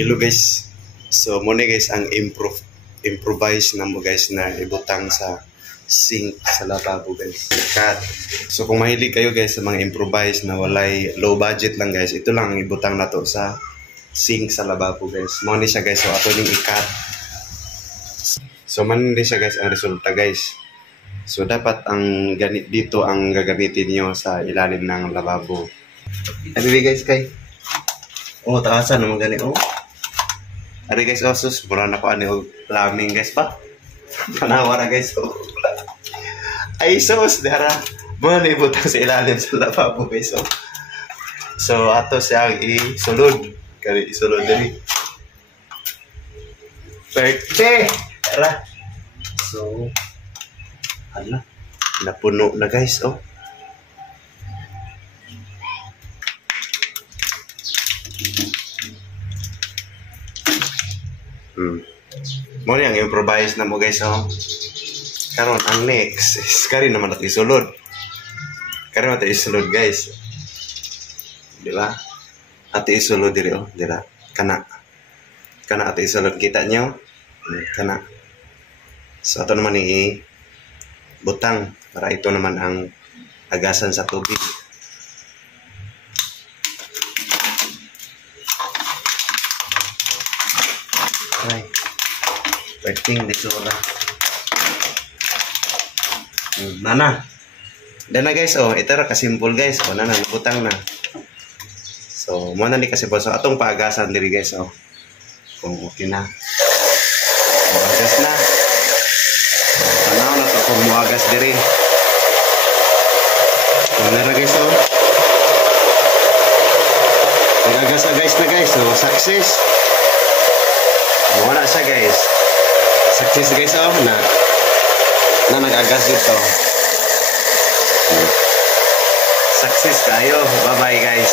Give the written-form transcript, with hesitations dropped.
Hello guys. So muna guys ang improvise na mo guys na ibutang sa sink sa lababo guys. Cut. So kung mahilig kayo guys sa mga improvise na walay low budget lang guys, ito lang ang ibutang na to sa sink sa lababo guys. Mo ni siya guys, so ato ning i-cut. So man ni siya guys ang resulta guys. So dapat ang ganit dito ang gagamitin niyo sa ilalim ng lababo. Ano guys kay? Oh, taasan naman gani oh. Ari guys, osus, mura na ko ano plumbing guys pa. Panawa na guys. Oh. Ay sus, dara. Mo na ibutang sa ilalim sa lababo guys. Oh. So ato siyang isulod. Kali isulod diri. Perte. Tara. So hala, napuno na guys oh. Mo ni ang improvise na mo guys oh. Karon ang next is kari naman natin isulod. Kari naman natin isulod guys. Di ba? Ati isulod diri oh, dira. Kana ati isulod, kita nyo? Kana. So ato naman ni butang para ito naman ang agasan sa tubig. Ay, pwedeng disura. Nana. Dana guys, oh, ito ra kasimple guys. O, nana, butang na. So, muna ni kasi so, atong paagasan diri guys, oh. Kung okay na. O, agas na. Tanaw na to kung muagas diri. Nana guys, oh. Nagagas na guys. So, success. Wala siya guys. Success guys oh na nag-agas dito. Success kayo. Bye bye guys.